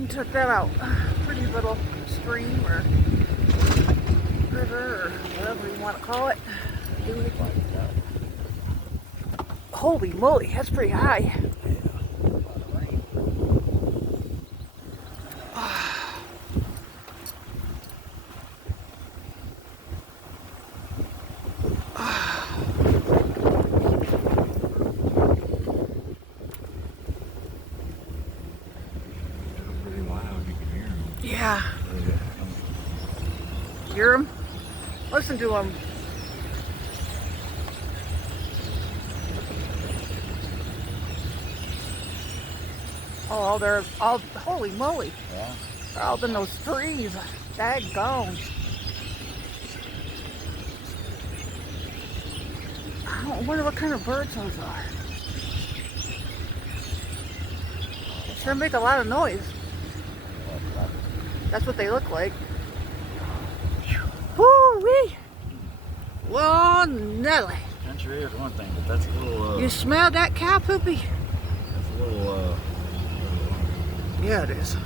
and took that out. Pretty little stream or river or whatever you want to call it. Holy moly, that's pretty high. Yeah. Hear them? Listen to them. Oh, they're all, holy moly. Yeah. They're all in those trees. Daggone. I wonder what kind of birds those are. They sure make a lot of noise. That's what they look like. Woo-wee! Whoa, Nelly. Country is one thing, but that's a little, You smell that cow poopy? that's a little, Yeah, it is.